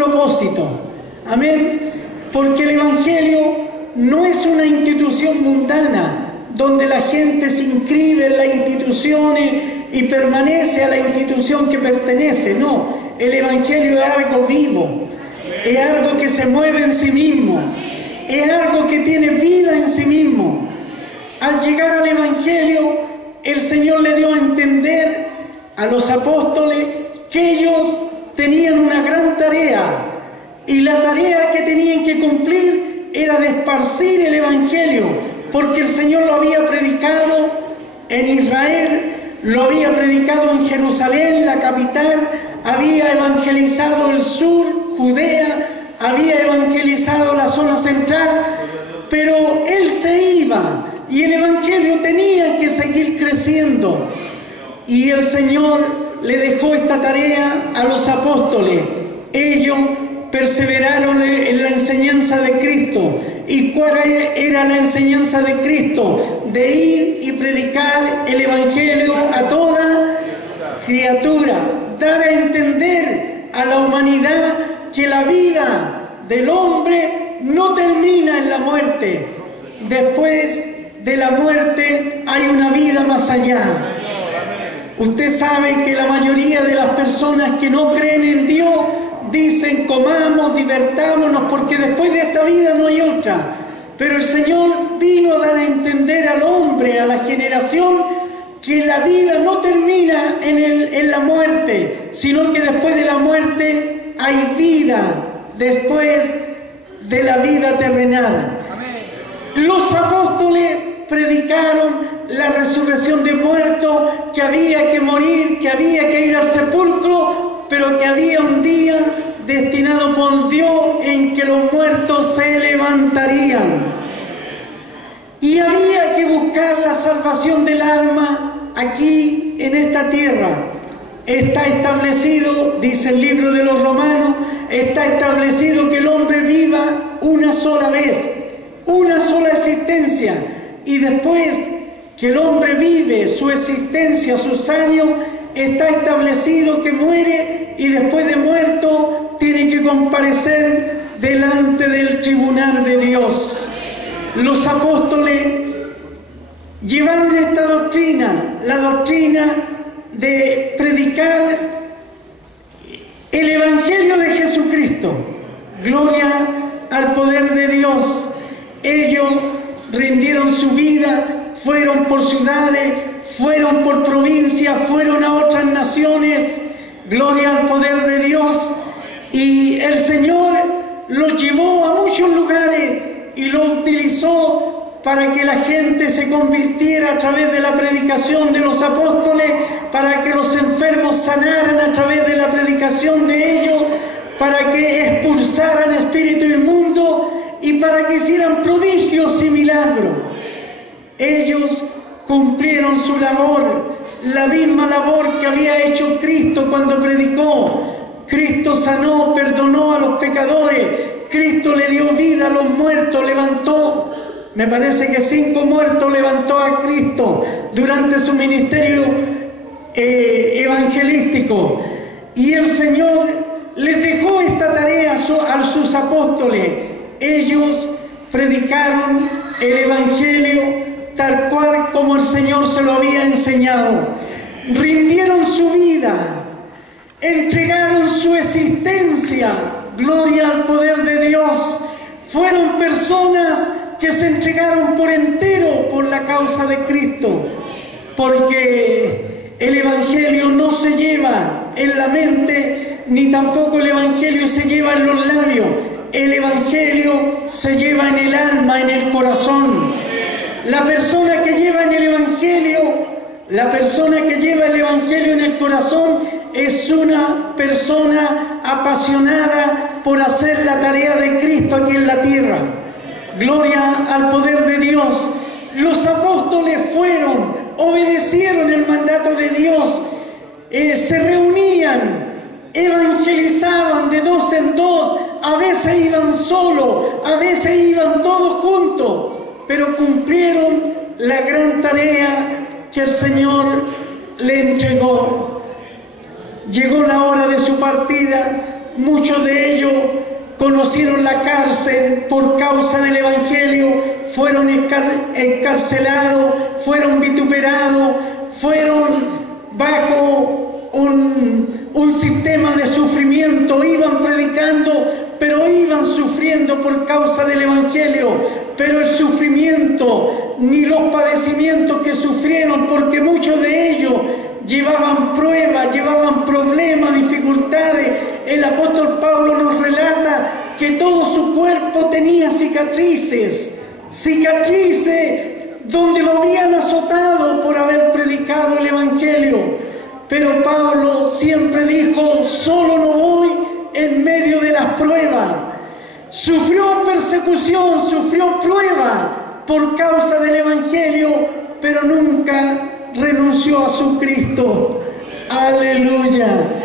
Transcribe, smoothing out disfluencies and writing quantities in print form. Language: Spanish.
propósito. Amén. Porque el Evangelio no es una institución mundana donde la gente se inscribe en las instituciones y permanece a la institución que pertenece. No, el Evangelio es algo vivo, es algo que se mueve en sí mismo, es algo que tiene vida en sí mismo. Al llegar al Evangelio, el Señor le dio a entender a los apóstoles que ellos tenían una gran tarea, y la tarea que tenían que cumplir era de esparcir el Evangelio, porque el Señor lo había predicado en Israel, lo había predicado en Jerusalén, la capital, había evangelizado el sur, Judea, había evangelizado la zona central, pero Él se iba y el Evangelio tenía que seguir creciendo. Y el Señor le dejó esta tarea a los apóstoles. Ellos perseveraron en la enseñanza de Cristo. ¿Y cuál era la enseñanza de Cristo? De ir y predicar el Evangelio a toda criatura. Dar a entender a la humanidad que la vida del hombre no termina en la muerte. Después de la muerte hay una vida más allá. Usted sabe que la mayoría de las personas que no creen en Dios dicen: comamos, divertámonos, porque después de esta vida no hay otra. Pero el Señor vino a dar a entender al hombre, a la generación, que la vida no termina en la muerte, sino que después de la muerte hay vida, después de la vida terrenal. Los apóstoles predicaron la resurrección de muertos, que había que morir, que había que ir al sepulcro, pero que había un día destinado por Dios en que los muertos se levantarían. Y había que buscar la salvación del alma aquí en esta tierra. Está establecido, dice el libro de los Romanos, está establecido que el hombre viva una sola vez, una sola existencia, y después que el hombre vive su existencia, sus años, está establecido que muere, y después de muerto tiene que comparecer delante del tribunal de Dios. Los apóstoles llevaron esta doctrina, la doctrina de predicar el Evangelio de Jesucristo. Gloria al poder de Dios. Ellos rindieron su vida, fueron por ciudades, fueron por provincias, fueron a otras naciones. Gloria al poder de Dios. Y el Señor los llevó a muchos lugares y lo utilizó para que la gente se convirtiera a través de la predicación de los apóstoles, para que los enfermos sanaran a través de la predicación de ellos, para que expulsaran espíritu inmundo y para que hicieran prodigios y milagros. Ellos cumplieron su labor, la misma labor que había hecho Cristo cuando predicó. Cristo sanó, perdonó a los pecadores, Cristo le dio vida a los muertos, levantó, me parece que 5 muertos levantó a Cristo durante su ministerio evangelístico. Y el Señor les dejó esta tarea a sus apóstoles. Ellos predicaron el Evangelio tal cual como el Señor se lo había enseñado. Rindieron su vida, entregaron su existencia. Gloria al poder de Dios. Fueron personas que se entregaron por entero por la causa de Cristo, porque el Evangelio no se lleva en la mente, ni tampoco el Evangelio se lleva en los labios. El Evangelio se lleva en el alma, en el corazón. La persona que lleva en el Evangelio, la persona que lleva el Evangelio en el corazón es una persona apasionada por hacer la tarea de Cristo aquí en la tierra. Gloria al poder de Dios. Los apóstoles fueron, obedecieron el mandato de Dios, se reunían, evangelizaban de 2 en 2, a veces iban solos, a veces iban todos juntos, pero cumplieron la gran tarea que el Señor le entregó. Llegó la hora de su partida, muchos de ellos conocieron la cárcel por causa del Evangelio, fueron encarcelados, fueron vituperados, fueron bajo un sistema de sufrimiento, iban predicando, pero iban sufriendo por causa del Evangelio. Pero el sufrimiento, ni los padecimientos que sufrieron, porque muchos de ellos llevaban pruebas, llevaban problemas, dificultades. El apóstol Pablo nos relata que todo su cuerpo tenía cicatrices donde lo habían azotado por haber predicado el Evangelio. Pero Pablo siempre dijo: solo no voy en medio de las pruebas. Sufrió persecución, sufrió prueba por causa del Evangelio, pero nunca renunció a su Cristo. Aleluya.